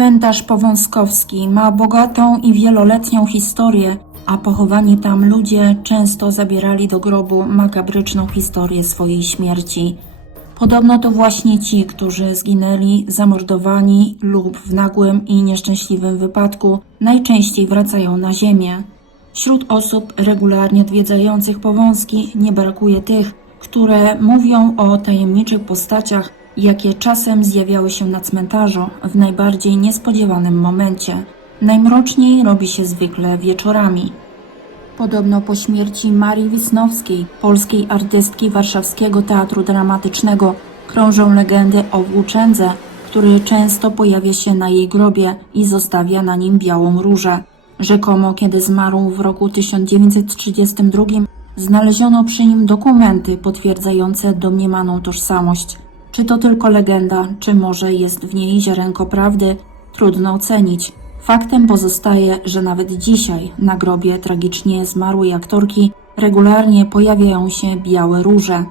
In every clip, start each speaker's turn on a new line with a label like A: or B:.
A: Cmentarz Powązkowski ma bogatą i wieloletnią historię, a pochowani tam ludzie często zabierali do grobu makabryczną historię swojej śmierci. Podobno to właśnie ci, którzy zginęli zamordowani lub w nagłym i nieszczęśliwym wypadku, najczęściej wracają na ziemię. Wśród osób regularnie odwiedzających Powązki nie brakuje tych, które mówią o tajemniczych postaciach, jakie czasem zjawiały się na cmentarzu w najbardziej niespodziewanym momencie. Najmroczniej robi się zwykle wieczorami. Podobno po śmierci Marii Wisnowskiej, polskiej artystki Warszawskiego Teatru Dramatycznego, krążą legendy o włóczędze, który często pojawia się na jej grobie i zostawia na nim białą różę. Rzekomo, kiedy zmarł w roku 1932, znaleziono przy nim dokumenty potwierdzające domniemaną tożsamość. Czy to tylko legenda, czy może jest w niej ziarenko prawdy, trudno ocenić. Faktem pozostaje, że nawet dzisiaj na grobie tragicznie zmarłej aktorki regularnie pojawiają się białe róże.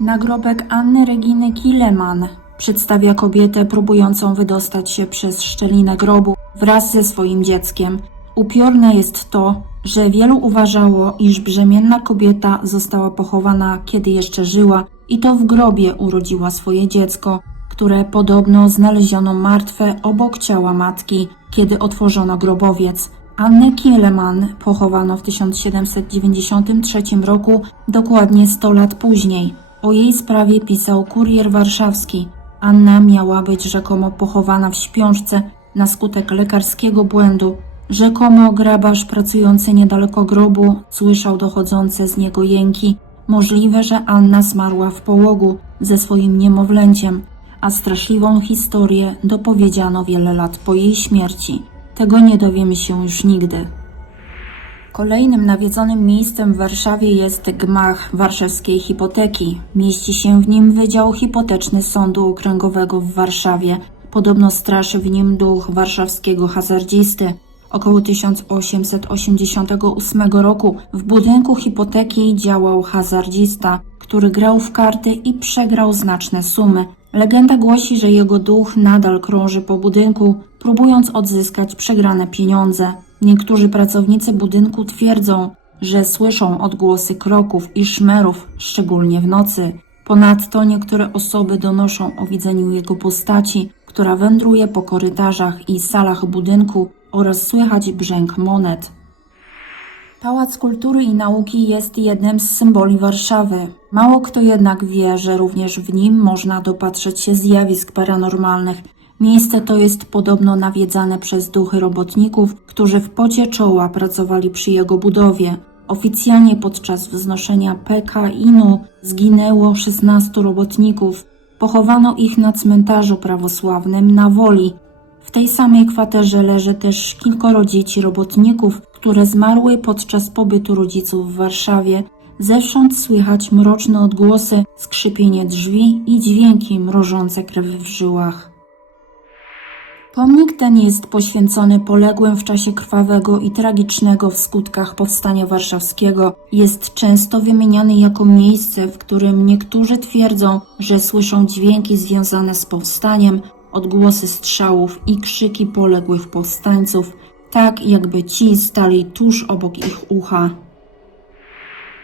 A: Nagrobek Anny Reginy Kileman przedstawia kobietę próbującą wydostać się przez szczelinę grobu wraz ze swoim dzieckiem. Upiorne jest to, że wielu uważało, iż brzemienna kobieta została pochowana, kiedy jeszcze żyła i to w grobie urodziła swoje dziecko, które podobno znaleziono martwe obok ciała matki, kiedy otworzono grobowiec. Annę Kieleman pochowano w 1793 roku, dokładnie 100 lat później. O jej sprawie pisał kurier warszawski. Anna miała być rzekomo pochowana w śpiączce na skutek lekarskiego błędu. Rzekomo grabarz pracujący niedaleko grobu słyszał dochodzące z niego jęki. Możliwe, że Anna zmarła w połogu ze swoim niemowlęciem, a straszliwą historię dopowiedziano wiele lat po jej śmierci. Tego nie dowiemy się już nigdy. Kolejnym nawiedzonym miejscem w Warszawie jest gmach warszawskiej hipoteki. Mieści się w nim Wydział Hipoteczny Sądu Okręgowego w Warszawie. Podobno straszy w nim duch warszawskiego hazardzisty. Około 1888 roku w budynku hipoteki działał hazardzista, który grał w karty i przegrał znaczne sumy. Legenda głosi, że jego duch nadal krąży po budynku, próbując odzyskać przegrane pieniądze. Niektórzy pracownicy budynku twierdzą, że słyszą odgłosy kroków i szmerów, szczególnie w nocy. Ponadto niektóre osoby donoszą o widzeniu jego postaci, która wędruje po korytarzach i salach budynku oraz słychać brzęk monet. Pałac Kultury i Nauki jest jednym z symboli Warszawy. Mało kto jednak wie, że również w nim można dopatrzeć się zjawisk paranormalnych. Miejsce to jest podobno nawiedzane przez duchy robotników, którzy w pocie czoła pracowali przy jego budowie. Oficjalnie podczas wznoszenia PKIN-u zginęło 16 robotników. Pochowano ich na cmentarzu prawosławnym na Woli. W tej samej kwaterze leży też kilkoro dzieci robotników, które zmarły podczas pobytu rodziców w Warszawie. Zewsząd słychać mroczne odgłosy, skrzypienie drzwi i dźwięki mrożące krew w żyłach. Pomnik ten jest poświęcony poległym w czasie krwawego i tragicznego w skutkach powstania warszawskiego. Jest często wymieniany jako miejsce, w którym niektórzy twierdzą, że słyszą dźwięki związane z powstaniem, odgłosy strzałów i krzyki poległych powstańców, tak jakby ci stali tuż obok ich ucha.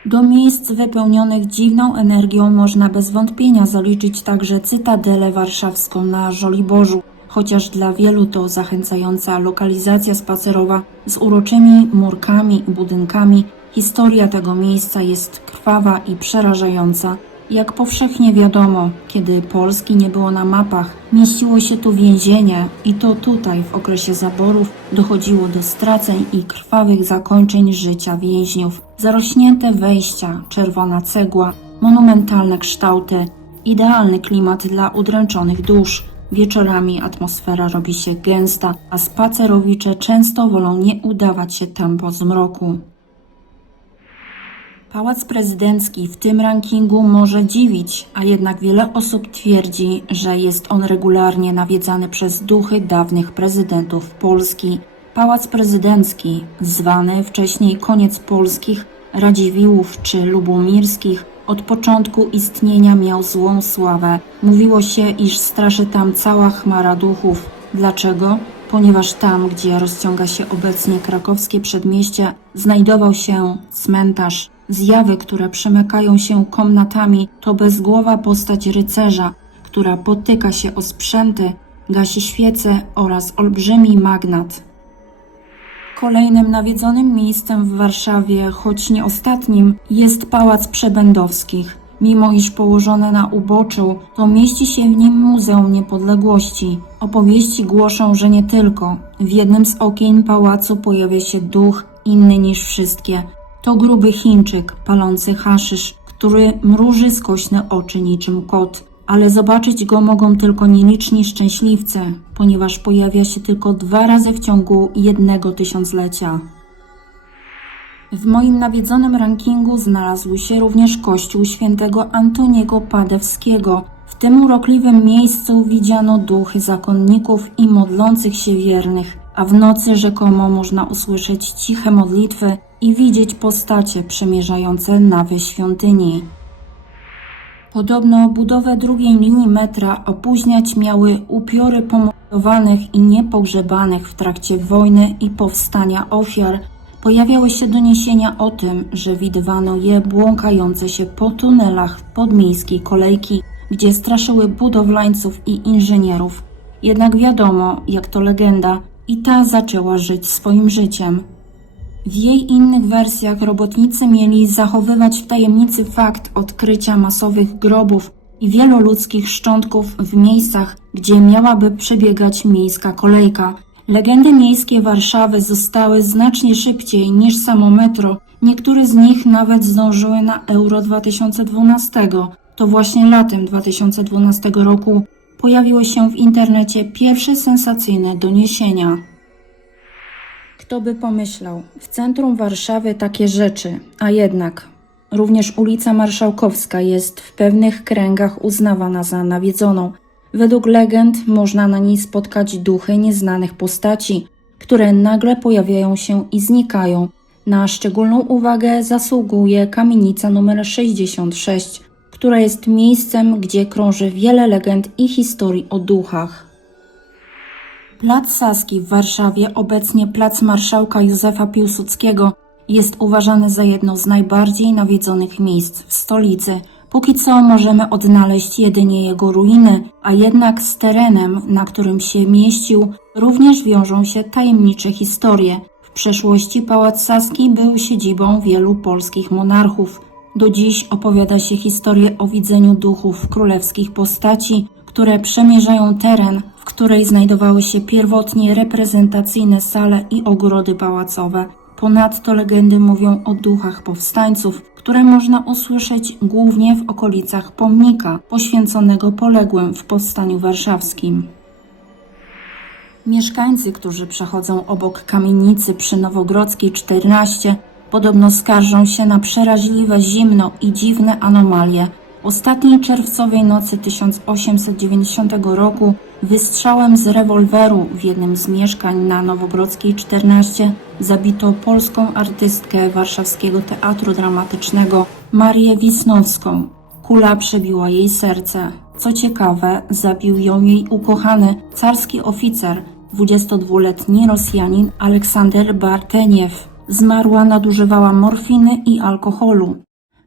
A: Do miejsc wypełnionych dziwną energią można bez wątpienia zaliczyć także Cytadelę Warszawską na Żoliborzu, chociaż dla wielu to zachęcająca lokalizacja spacerowa z uroczymi murkami i budynkami, historia tego miejsca jest krwawa i przerażająca. Jak powszechnie wiadomo, kiedy Polski nie było na mapach, mieściło się tu więzienie i to tutaj w okresie zaborów dochodziło do straceń i krwawych zakończeń życia więźniów. Zarośnięte wejścia, czerwona cegła, monumentalne kształty, idealny klimat dla udręczonych dusz. Wieczorami atmosfera robi się gęsta, a spacerowicze często wolą nie udawać się tam po zmroku. Pałac Prezydencki w tym rankingu może dziwić, a jednak wiele osób twierdzi, że jest on regularnie nawiedzany przez duchy dawnych prezydentów Polski. Pałac Prezydencki, zwany wcześniej koniec polskich, Radziwiłłów czy Lubomirskich, od początku istnienia miał złą sławę. Mówiło się, iż straszy tam cała chmara duchów. Dlaczego? Ponieważ tam, gdzie rozciąga się obecnie krakowskie przedmieście, znajdował się cmentarz. Zjawy, które przemykają się komnatami, to bezgłowa postać rycerza, która potyka się o sprzęty, gasi świece oraz olbrzymi magnat. Kolejnym nawiedzonym miejscem w Warszawie, choć nie ostatnim, jest Pałac Przebędowskich. Mimo iż położone na uboczu, to mieści się w nim Muzeum Niepodległości. Opowieści głoszą, że nie tylko. W jednym z okien pałacu pojawia się duch inny niż wszystkie. To gruby Chińczyk, palący haszysz, który mruży skośne oczy niczym kot. Ale zobaczyć go mogą tylko nieliczni szczęśliwcy, ponieważ pojawia się tylko dwa razy w ciągu jednego tysiąclecia. W moim nawiedzonym rankingu znalazł się również kościół świętego Antoniego Padewskiego. W tym urokliwym miejscu widziano duchy zakonników i modlących się wiernych, a w nocy rzekomo można usłyszeć ciche modlitwy i widzieć postacie przemierzające nawy świątyni. Podobno budowę drugiej linii metra opóźniać miały upiory pomordowanych i niepogrzebanych w trakcie wojny i powstania ofiar. Pojawiały się doniesienia o tym, że widywano je błąkające się po tunelach podmiejskiej kolejki, gdzie straszyły budowlańców i inżynierów. Jednak wiadomo, jak to legenda, i ta zaczęła żyć swoim życiem. W jej innych wersjach robotnicy mieli zachowywać w tajemnicy fakt odkrycia masowych grobów i wielu ludzkich szczątków w miejscach, gdzie miałaby przebiegać miejska kolejka. Legendy miejskie Warszawy zostały znacznie szybciej niż samo metro. Niektóre z nich nawet zdążyły na Euro 2012. To właśnie latem 2012 roku pojawiły się w internecie pierwsze sensacyjne doniesienia. Kto by pomyślał, w centrum Warszawy takie rzeczy, a jednak również ulica Marszałkowska jest w pewnych kręgach uznawana za nawiedzoną. Według legend można na niej spotkać duchy nieznanych postaci, które nagle pojawiają się i znikają. Na szczególną uwagę zasługuje kamienica nr 66, która jest miejscem, gdzie krąży wiele legend i historii o duchach. Plac Saski w Warszawie, obecnie Plac Marszałka Józefa Piłsudskiego, jest uważany za jedno z najbardziej nawiedzonych miejsc w stolicy. Póki co możemy odnaleźć jedynie jego ruiny, a jednak z terenem, na którym się mieścił, również wiążą się tajemnicze historie. W przeszłości Pałac Saski był siedzibą wielu polskich monarchów. Do dziś opowiada się historię o widzeniu duchów królewskich postaci, które przemierzają teren, w której znajdowały się pierwotnie reprezentacyjne sale i ogrody pałacowe. Ponadto legendy mówią o duchach powstańców, które można usłyszeć głównie w okolicach pomnika poświęconego poległym w powstaniu warszawskim. Mieszkańcy, którzy przechodzą obok kamienicy przy Nowogrodzkiej 14, podobno skarżą się na przeraźliwe zimno i dziwne anomalie. Ostatniej czerwcowej nocy 1890 roku wystrzałem z rewolweru w jednym z mieszkań na Nowogrodzkiej 14 zabito polską artystkę warszawskiego teatru dramatycznego Marię Wisnowską. Kula przebiła jej serce. Co ciekawe, zabił ją jej ukochany carski oficer, 22-letni Rosjanin Aleksander Barteniew. Zmarła nadużywała morfiny i alkoholu.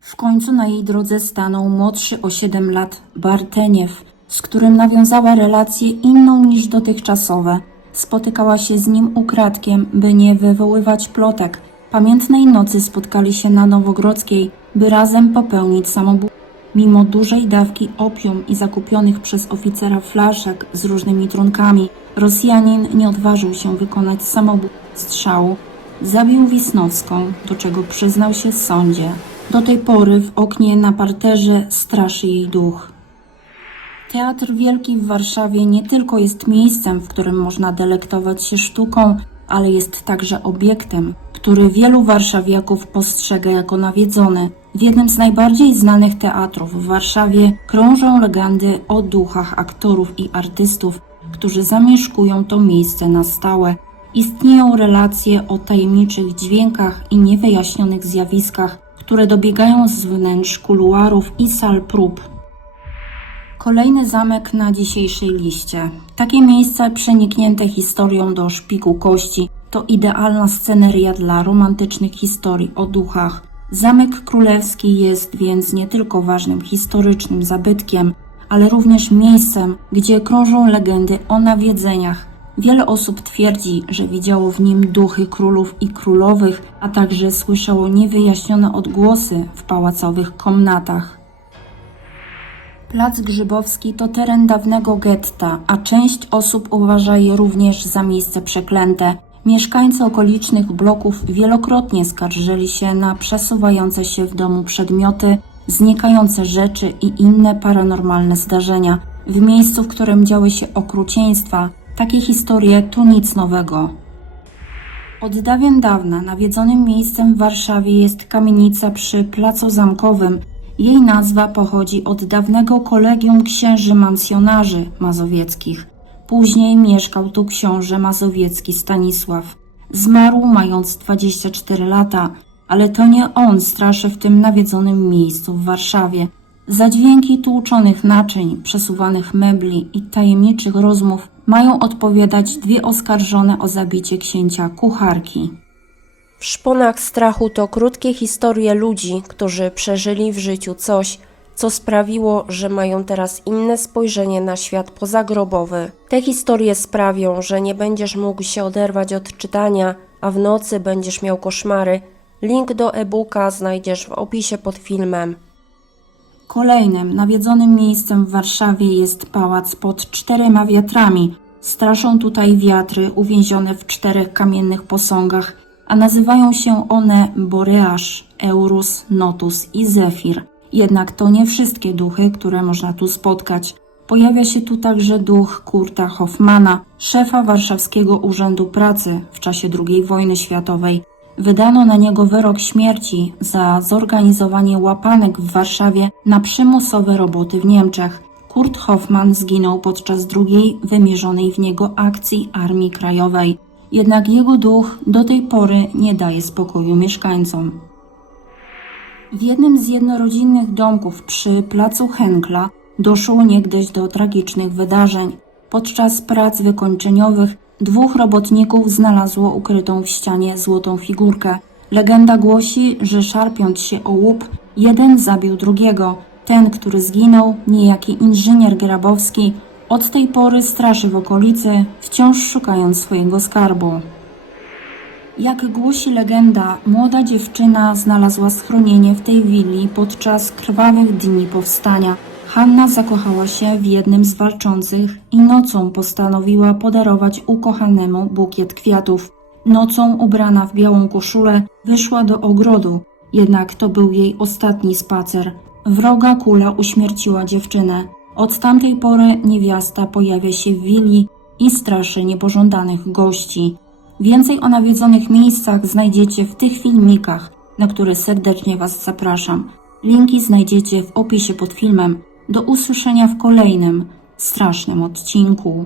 A: W końcu na jej drodze stanął młodszy o 7 lat Barteniew, z którym nawiązała relację inną niż dotychczasowe. Spotykała się z nim ukradkiem, by nie wywoływać plotek. Pamiętnej nocy spotkali się na Nowogrodzkiej, by razem popełnić samobójstwo. Mimo dużej dawki opium i zakupionych przez oficera flaszek z różnymi trunkami, Rosjanin nie odważył się wykonać samobójstwa strzału. Zabił Wisnowską, do czego przyznał się w sądzie. Do tej pory w oknie na parterze straszy jej duch. Teatr Wielki w Warszawie nie tylko jest miejscem, w którym można delektować się sztuką, ale jest także obiektem, który wielu warszawiaków postrzega jako nawiedzony. W jednym z najbardziej znanych teatrów w Warszawie krążą legendy o duchach aktorów i artystów, którzy zamieszkują to miejsce na stałe. Istnieją relacje o tajemniczych dźwiękach i niewyjaśnionych zjawiskach, które dobiegają z wnętrz kuluarów i sal prób. Kolejny zamek na dzisiejszej liście. Takie miejsce przeniknięte historią do szpiku kości to idealna sceneria dla romantycznych historii o duchach. Zamek królewski jest więc nie tylko ważnym historycznym zabytkiem, ale również miejscem, gdzie krążą legendy o nawiedzeniach. Wiele osób twierdzi, że widziało w nim duchy królów i królowych, a także słyszało niewyjaśnione odgłosy w pałacowych komnatach. Plac Grzybowski to teren dawnego getta, a część osób uważa je również za miejsce przeklęte. Mieszkańcy okolicznych bloków wielokrotnie skarżyli się na przesuwające się w domu przedmioty, znikające rzeczy i inne paranormalne zdarzenia. W miejscu, w którym działy się okrucieństwa, takie historie to nic nowego. Od dawien dawna nawiedzonym miejscem w Warszawie jest kamienica przy Placu Zamkowym. Jej nazwa pochodzi od dawnego kolegium księży mansjonarzy mazowieckich. Później mieszkał tu książę mazowiecki Stanisław. Zmarł mając 24 lata, ale to nie on straszy w tym nawiedzonym miejscu w Warszawie. Za dźwięki tłuczonych naczyń, przesuwanych mebli i tajemniczych rozmów mają odpowiadać dwie oskarżone o zabicie księcia kucharki.
B: W szponach strachu to krótkie historie ludzi, którzy przeżyli w życiu coś, co sprawiło, że mają teraz inne spojrzenie na świat pozagrobowy. Te historie sprawią, że nie będziesz mógł się oderwać od czytania, a w nocy będziesz miał koszmary. Link do e-booka znajdziesz w opisie pod filmem.
A: Kolejnym nawiedzonym miejscem w Warszawie jest pałac pod czterema wiatrami. Straszą tutaj wiatry uwięzione w czterech kamiennych posągach, a nazywają się one Boreasz, Eurus, Notus i Zefir. Jednak to nie wszystkie duchy, które można tu spotkać. Pojawia się tu także duch Kurta Hoffmana, szefa Warszawskiego Urzędu Pracy w czasie II wojny światowej. Wydano na niego wyrok śmierci za zorganizowanie łapanek w Warszawie na przymusowe roboty w Niemczech. Kurt Hoffman zginął podczas drugiej wymierzonej w niego akcji Armii Krajowej. Jednak jego duch do tej pory nie daje spokoju mieszkańcom. W jednym z jednorodzinnych domków przy placu Henkla doszło niegdyś do tragicznych wydarzeń. Podczas prac wykończeniowych dwóch robotników znalazło ukrytą w ścianie złotą figurkę. Legenda głosi, że szarpiąc się o łup, jeden zabił drugiego. Ten, który zginął, niejaki inżynier Grabowski, od tej pory straszy w okolicy, wciąż szukając swojego skarbu. Jak głosi legenda, młoda dziewczyna znalazła schronienie w tej willi podczas krwawych dni powstania. Hanna zakochała się w jednym z walczących i nocą postanowiła podarować ukochanemu bukiet kwiatów. Nocą ubrana w białą koszulę wyszła do ogrodu, jednak to był jej ostatni spacer. Wroga kula uśmierciła dziewczynę. Od tamtej pory niewiasta pojawia się w willi i straszy niepożądanych gości. Więcej o nawiedzonych miejscach znajdziecie w tych filmikach, na które serdecznie Was zapraszam. Linki znajdziecie w opisie pod filmem. Do usłyszenia w kolejnym strasznym odcinku.